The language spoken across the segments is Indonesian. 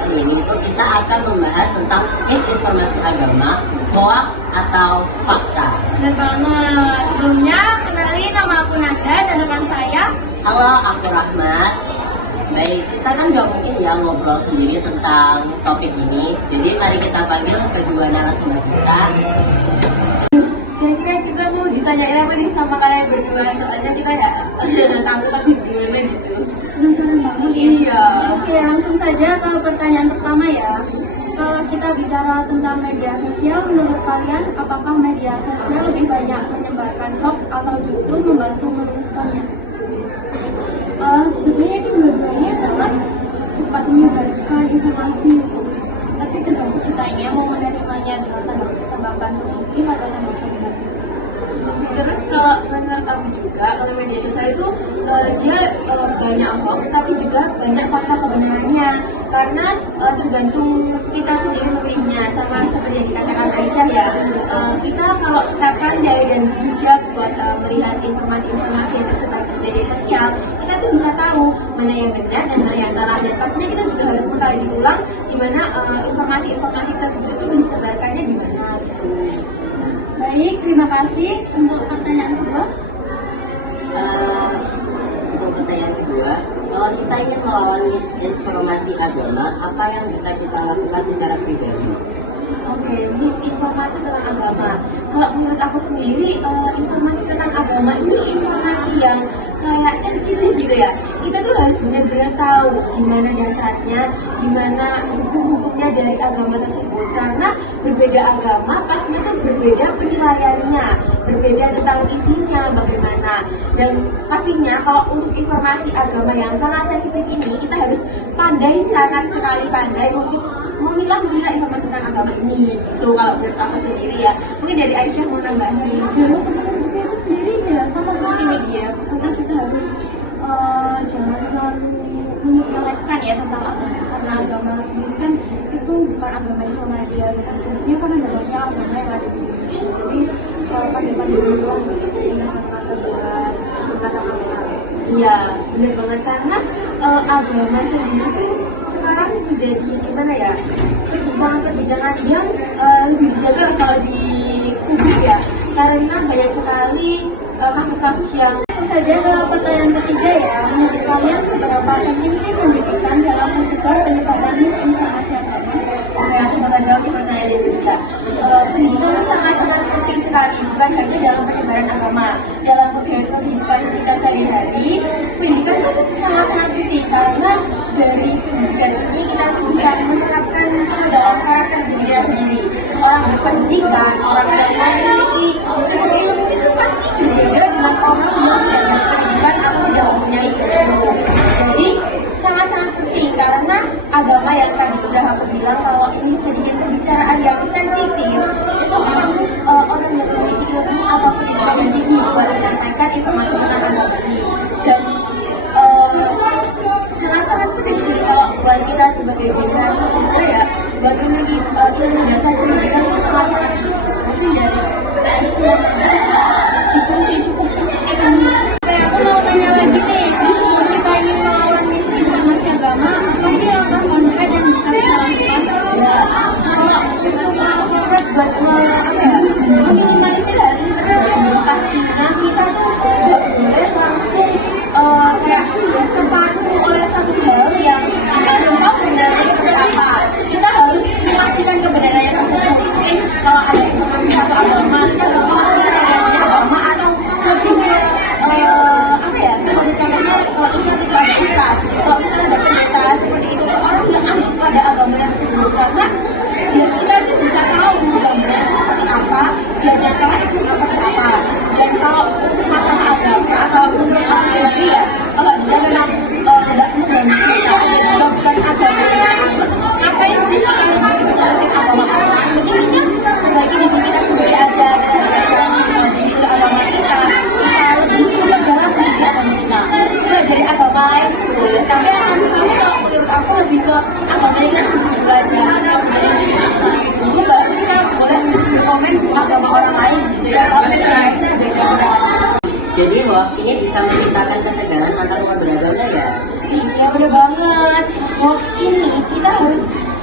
kali ini itu kita akan membahas tentang misinformasi agama, hoax atau fakta. Benar banget. Sebelumnya, kenalin nama aku Nanda dan rekan saya. Halo, aku Rahmat. Baik, kita kan gak mungkin ya ngobrol sendiri tentang topik ini. Jadi mari kita panggil kedua narasumber kita. Kira-kira kita mau ditanyain apa nih sama kalian berdua? Soalnya kita ya takut gimana gitu. Penasaran banget. Iya. Oke, langsung saja ke pertanyaan pertama ya. Kalau kita bicara tentang media sosial, menurut kalian apakah media sosial lebih banyak menyebarkan hoax atau justru membantu meluruskannya? Sebetulnya itu dua-duanya sangat cepat menyebarkan informasi hoax. Tapi tergantung kitanya mau menerimanya dengan tanggapan positif atau tanggapan negatif. Terus kalau menurut aku juga kalau media sosial itu dia banyak hoax tapi juga banyak fakta kebenarannya karena tergantung kita sendiri memilihnya. Sama seperti yang dikatakan Aisyah ya, kita kalau kita pandai dan bijak buat melihat informasi-informasi yang tersebar di media sosial, kita tuh bisa tahu mana yang benar dan mana yang salah, dan pastinya kita juga harus mengkaji ulang di mana informasi-informasi tersebut itu disebarkannya di mana gitu. Baik, terima kasih untuk pertanyaan kedua. Untuk pertanyaan kedua, kalau kita ingin melawan misinformasi agama, apa yang bisa kita lakukan secara pribadi? Oke, misinformasi tentang agama. Kalau menurut aku sendiri, informasi tentang agama ini informasi yang kayak sensitif gitu ya. Kita tuh harus benar-benar tahu gimana dasarnya, gimana hukum-hukumnya dari agama tersebut. Karena berbeda agama, pastinya kan berbeda penilaiannya, berbeda tentang isinya bagaimana. Dan pastinya kalau untuk informasi agama yang sangat sensitif ini, kita harus pandai, sangat sekali pandai untuk memilah informasi tentang agama ini gitu. Kalau menurut aku sendiri ya, mungkin dari Aisyah mau nambahin. Dalam sebenarnya itu sendiri ya sama seperti media, karena kita harus jangan terlalu menyepelekan ya tentang agama, karena agama sendiri kan itu bukan agama Islam aja, dan tentunya kan ada banyak agama yang ada di Indonesia. Jadi pandai-pandai dulu dengan kata-kata buat berkata-kata. Iya, benar banget, karena agama sendiri itu sekarang menjadi gimana ya, perbincangan yang lebih dijaga kalau di publik ya, karena banyak sekali kasus-kasus yang. Langsung saja ke pertanyaan ketiga ya, menurut kalian seberapa penting sih pendidikan dalam mencegah penyebaran misinformasi agama? Oke, aku bakal jawab di pertanyaan yang ketiga. Pendidikan itu sangat-sangat penting sekali, bukan hanya dalam penyebaran agama, dalam kehidupan kita sehari-hari. Pendidikan itu sangat-sangat penting karena dari pendidikan ini kita bisa menerapkan dalam karakter diri kita sendiri. Orang berpendidikan, orang yang memiliki cukup ilmu itu pasti berbeda dengan orang yang tidak berpendidikan atau tidak mempunyai ilmu. Jadi sangat-sangat penting karena agama yang tadi udah aku bilang kalau ini sedikit pembicaraan yang sensitif, itu orang yang memiliki ilmu atau pendidikan yang tinggi buat menyampaikan informasi tentang agama ini. Dan sangat-sangat penting sih kalau buat kita sebagai generasi muda ya, buat memiliki ilmu dasar pendidikan itu sangat-sangat mungkin dari itu sih cukup penting. Aku mau tanya lagi nih, kalau kita ingin melawan misinformasi agama, apa sih langkah konkret yang bisa kita lakukan? Ya, kalau untuk konkret buat meminimalisir hal ini pastinya kita tuh nggak boleh langsung kayak terpacu oleh satu hal yang kita tahu benar seperti apa. Kita harus memastikan kebenarannya tersebut. Kalau ada informasi satu agama, kita nggak pasti ada agama atau lebih apa ya, seperti contohnya kalau Islam itu ada ustaz, kalau misalnya ada pendeta seperti itu, orang nggak anggap pada agama yang tersebut karena ya, kita tuh bisa tahu agamanya seperti apa dan yang salah itu seperti apa. Dan kalau untuk masalah agama atau untuk aku sendiri ya, kalau dia memang tidak membantu kita dan juga bukan agama yang ikut, ngapain sih kita ngurusin agama orang? Mending kita bagi diri kita sendiri aja, kita belajar diri ke agama kita lebih dalam diri agama kita, belajar agama lain boleh, tapi kalau menurut aku lebih ke agama kita sendiri aja. Jadi baru kita boleh komen agama orang lain gitu ya, kalau kita beda. Jadi hoax ini bisa menciptakan ketegangan antar umat beragama ya? Iya bener banget. Hoax ini kita harus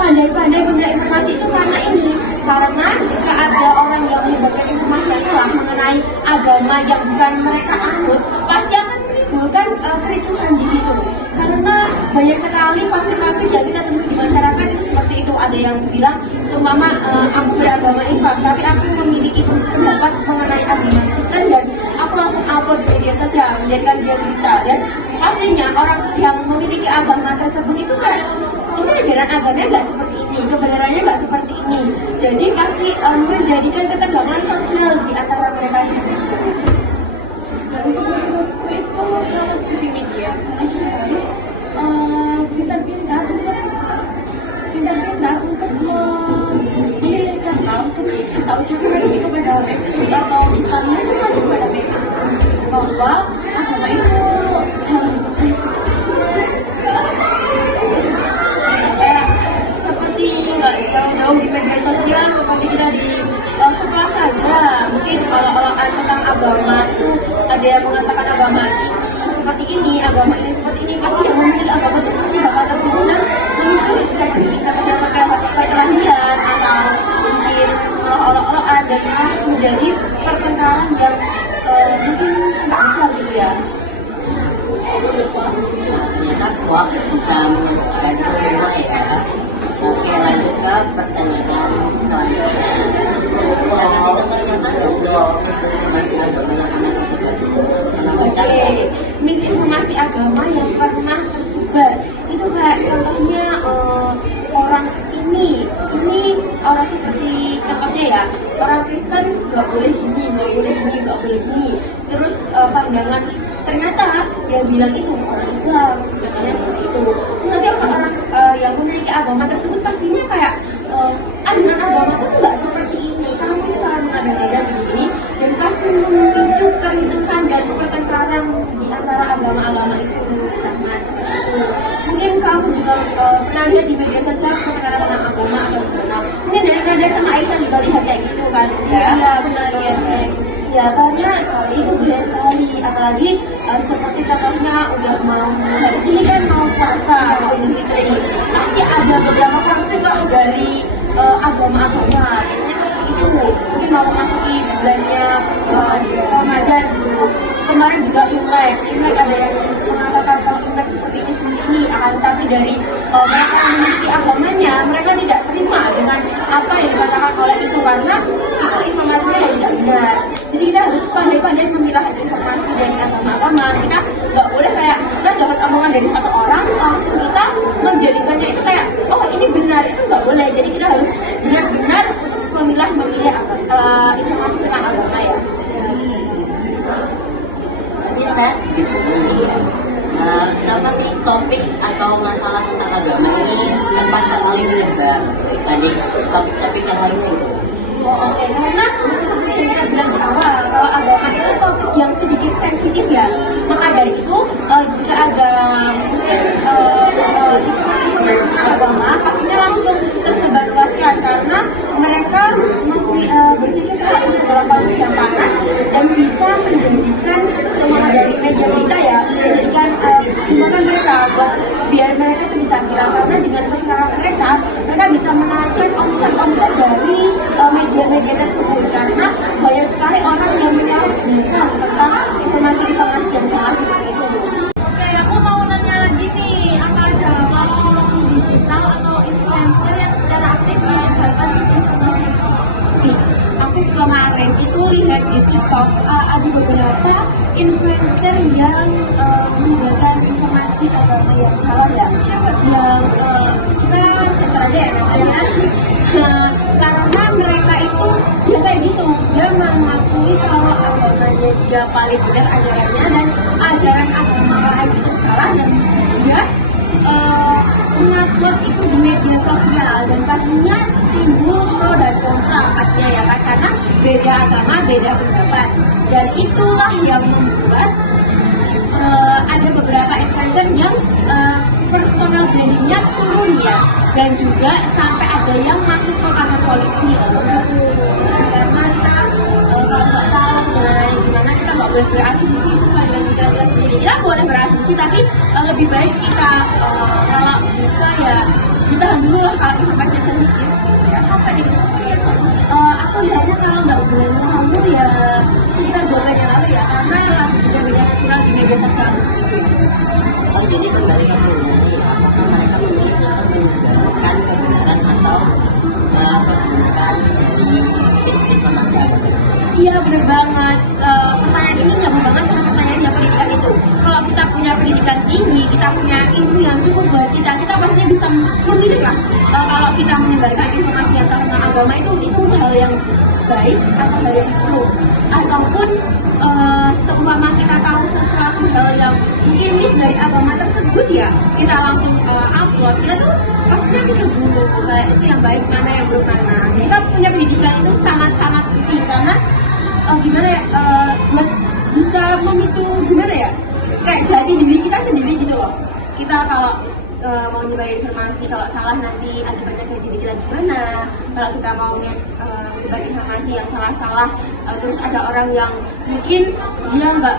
pandai-pandai memberi informasi itu karena ini, karena jika ada orang yang menyebarkan informasi yang salah mengenai agama yang bukan mereka anut, pasti akan menimbulkan kericuhan di situ. Karena banyak sekali konflik-konflik yang kita temui di masyarakat itu seperti itu. Ada yang bilang, seumpama aku beragama Islam, tapi aku memiliki pendapat mengenai agama Kristen dan aku langsung upload di media sosial, menjadikan dia berita. Dan pastinya orang yang memiliki agama tersebut itu kan, ini ajaran agamanya nggak seperti ini, kebenarannya nggak seperti ini. Jadi pasti menjadikan ketegangan sosial di antara mereka sendiri. Dan untuk menurutku itu sama seperti media, karena kita harus pintar-pintar untuk memilih kata untuk kita ucapkan ini kepada medsos atau kita masih kepada medsos bahwa agama itu hal yang prinsip. Kayak seperti nggak jauh-jauh di media sosial, seperti kita di sekolah saja, mungkin kalau tentang agama itu ada yang mengatakan agama seperti ini, agama ini seperti ini, pasti yang memilih agama itu pasti bakal tersinggung dan memicu istilah perkelahian atau mungkin olok-olokan dan menjadi pertengkaran yang mungkin sangat besar gitu ya. Ternyata hoax bisa menyebabkan itu semua ya. Oke, lanjut ke pertanyaan selanjutnya. Bisa kasih contoh nyata nggak sih misinformasi agama yang pernah tersebar? Misinformasi agama yang pernah tersebar itu kayak contohnya orang ini orang seperti contohnya ya, orang Kristen nggak boleh gini, nggak boleh gini, nggak boleh gini. Terus pandangan ternyata yang bilang itu orang Islam, jangannya seperti itu. Nanti orang yang memiliki agama tersebut pastinya kayak ajaran agama itu nggak seperti ini, kamu ini salah mengada-ngada begini, dan pasti memicu kericuhan dan pertengkaran di antara agama-agama itu. Nah, seperti itu. Mungkin kamu juga pernah lihat di media sosial pertengkaran tentang agama atau gimana. Mungkin dari Nada sama Aisyah juga lihat kayak gitu kan? Iya, benar ya. Ya, karena itu beda sekali, apalagi seperti contohnya udah mau dari sini kan mau puasa, mau Idul Fitri, pasti ada beberapa konflik dari agama-agama, biasanya seperti itu. Mungkin mau memasuki bulannya Ramadan gitu. Kemarin juga Imlek ada yang mengatakan kalau Imlek seperti ini akan, tapi dari mereka yang memiliki agamanya, mereka tidak terima dengan apa yang dikatakan oleh itu karena itu informasinya yang tidak benar. Jadi kita harus pandai-pandai memilah informasi dari agama-agama. Kita nggak boleh kayak kita dapat omongan dari satu orang langsung kita menjadikannya itu kayak oh ini benar, itu nggak boleh. Jadi kita harus benar-benar memilih informasi tentang agama ya. Tapi saya sedikit bingung. Kenapa sih topik atau masalah tentang agama ini cepat sekali menyebar dibanding topik-topik yang lainnya? Oke, karena seperti yang kita bilang di awal, kalau agama itu topik yang sedikit sensitif ya. Maka dari itu, jika ada mungkin agama, pastinya langsung tersebarluaskan karena mereka berpikir kalau itu adalah konflik yang panas dan bisa menjadikan semua dari media berita ya, menjadikan jumlahan mereka buat biar mereka itu bisa bilang karena dengan keterangan mereka bisa menaikkan omset dari media-media tersebut karena banyak sekali orang yang menyalahgunakan tentang informasi-informasi yang salah seperti itu. Oke, aku mau nanya lagi nih, apa ada platform digital atau influencer yang secara aktif menyebarkan informasi? Aku kemarin itu lihat di TikTok ada beberapa influencer yang menyebarkan informasi agama yang salah ya, yang kita sebut aja ya namanya. Karena mereka itu ya kayak gitu, dia mengakui kalau agamanya dia paling benar ajarannya dan ajaran agama lain itu salah dan dia mengupload itu di media sosial dan pastinya timbul pro dan kontra pastinya ya kan, karena beda agama beda pendapat dan itulah yang membuat ada beberapa influencer yang personal brandingnya turun ya, dan juga sampai ada yang masuk ke kantor polisi karena kita kalau nggak salah mengenai gimana kita nggak boleh berasumsi sesuai dengan pikiran kita sendiri. Kita boleh berasumsi tapi lebih baik kita kalau bisa ya kita dulu lah kalau informasi sensitif ya. Apa nih? Aku lihatnya kalau nggak bulan lalu ya sekitar 2 bulan yang lalu ya, karena lagi banyak kurang di media sosial. Oh, jadi kembali ke ini, apakah mereka memilih untuk menyebarkan kebenaran atau keburukan dari informasi agama? Iya benar banget. Pertanyaan ini nyambung banget sama pertanyaan yang pendidikan itu. Kalau kita punya pendidikan tinggi, kita punya ilmu yang cukup buat kita pastinya bisa memilih lah. Kalau kita menyebarkan informasi yang tentang agama itu hal yang baik atau hal yang buruk, ataupun seumpama kita tahu sesuatu hal yang mungkin miss dari agama tersebut ya kita langsung upload, kita tuh pastinya pikir dulu itu yang baik mana yang buruk mana. Kita punya pendidikan itu sangat-sangat penting karena gimana ya, buat bisa memicu gimana ya, kayak jadi diri kita sendiri gitu loh. Kita kalau mau nyebarin informasi, kalau salah nanti akibatnya kayak diri kita gimana. Kalau kita mau nyebarin informasi yang salah-salah, terus ada orang yang mungkin dia nggak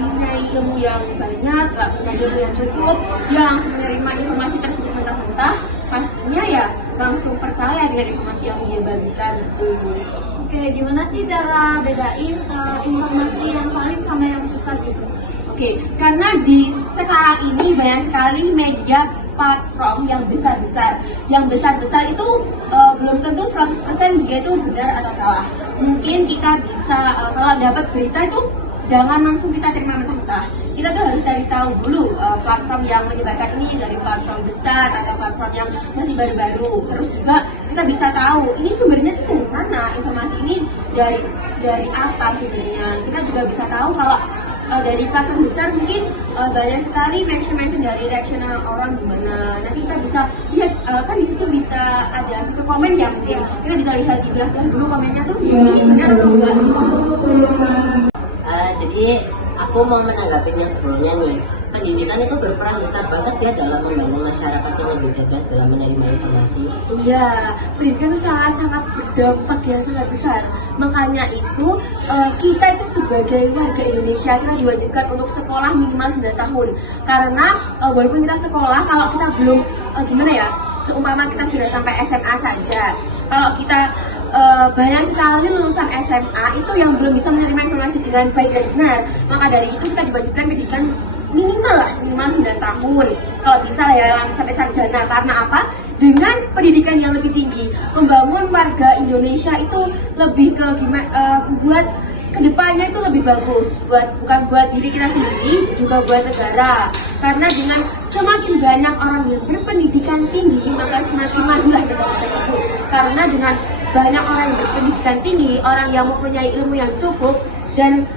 mempunyai ilmu yang banyak, nggak punya ilmu yang cukup, dia langsung menerima informasi tersebut mentah-mentah, pastinya ya langsung percaya dengan informasi yang dia bagikan gitu. Oke, gimana sih cara bedain informasi yang valid sama yang sesat gitu? Oke, karena di sekarang ini banyak sekali media platform yang besar-besar. Yang besar-besar itu belum tentu 100% dia itu benar atau salah. Mungkin kita bisa, kalau dapat berita itu jangan langsung kita terima mentah-mentah. Kita tuh harus cari tahu dulu platform yang menyebarkan ini dari platform besar atau platform yang masih baru-baru. Terus juga kita bisa tahu ini sumbernya tuh dari mana, informasi ini dari apa sumbernya. Kita juga bisa tahu kalau dari platform besar mungkin banyak sekali mention dari reactional orang gimana. Nanti kita bisa lihat, kan di situ bisa ada fitur komen ya, mungkin kita bisa lihat di belakang dulu komennya tuh ini benar atau enggak. Jadi aku mau menanggapinya sebelumnya nih. Pendidikan itu berperan besar banget ya dalam membangun masyarakat yang lebih cerdas dalam menerima informasi. Iya, pendidikan itu sangat-sangat berdampak yang sangat besar. Makanya itu kita itu sebagai warga Indonesia kita diwajibkan untuk sekolah minimal 9 tahun. Karena walaupun kita sekolah, kalau kita belum gimana ya, seumpama kita sudah sampai SMA saja, kalau kita banyak sekali lulusan SMA itu yang belum bisa menerima informasi dengan baik dan benar. Maka dari itu kita diwajibkan pendidikan minimal 9 tahun, kalau bisa ya sampai sarjana. Karena apa? Dengan pendidikan yang lebih tinggi, membangun warga Indonesia itu lebih ke gimana, buat kedepannya itu lebih bagus, bukan buat diri kita sendiri, juga buat negara. Karena dengan semakin banyak orang yang berpendidikan tinggi, maka semakin majulah negara tersebut. Karena dengan banyak orang yang berpendidikan tinggi, orang yang mempunyai ilmu yang cukup, dan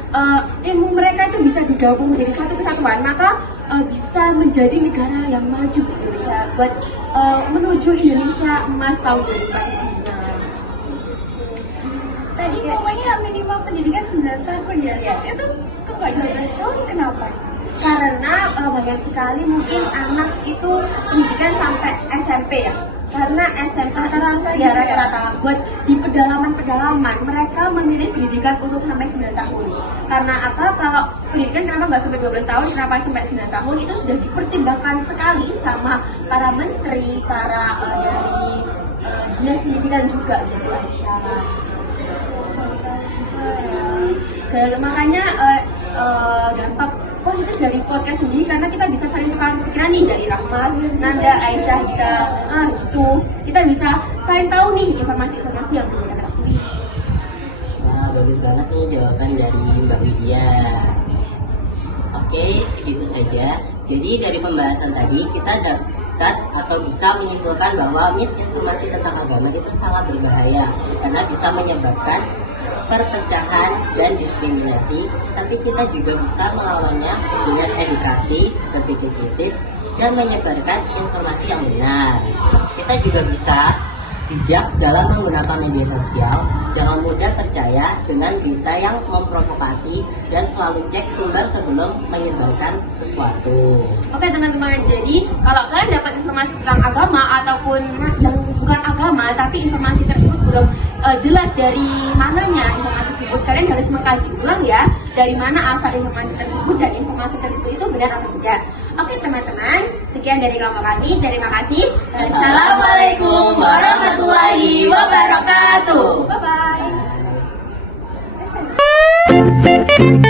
ilmu mereka itu bisa digabung menjadi suatu kesatuan, maka bisa menjadi negara yang maju Indonesia, buat menuju Indonesia emas tahun 2045. Tadi ngomongnya minimal pendidikan 9 tahun ya? Itu kok nggak 12 tahun, kenapa? Karena banyak sekali mungkin anak itu pendidikan sampai SMP ya. Karena SMP rata-rata buat di pedalaman mereka memilih pendidikan untuk sampai 9 tahun. Karena apa? Kalau pendidikan kenapa nggak sampai 12 tahun, kenapa sampai 9 tahun, itu sudah dipertimbangkan sekali sama para menteri, para dari dinas pendidikan juga gitu Aisyah. Makanya dampak positif dari podcast ini karena kita bisa saling tukar pikiran nih, dari Rahmat, Nanda, Aisyah, kita bisa saling tahu nih informasi-informasi yang belum kita ketahui. Wah, bagus banget nih jawaban dari Mbak Widya. Oke, segitu saja. Jadi dari pembahasan tadi kita dapat atau bisa menyimpulkan bahwa misinformasi tentang agama itu sangat berbahaya karena bisa menyebabkan perpecahan dan diskriminasi, tapi kita juga bisa melawannya dengan edukasi, berpikir kritis, dan menyebarkan informasi yang benar. Kita juga bisa bijak dalam menggunakan media sosial, jangan mudah percaya dengan berita yang memprovokasi, dan selalu cek sumber sebelum menyebarkan sesuatu. Oke teman-teman, jadi kalau kalian dapat informasi tentang agama ataupun yang bukan agama, tapi informasi tersebut belum jelas dari mananya informasi tersebut, kalian harus mengkaji ulang ya dari mana asal informasi tersebut dan informasi tersebut itu benar atau tidak. Oke teman-teman, sekian dari kelompok kami. Terima kasih. Assalamualaikum warahmatullahi wabarakatuh. Bye bye.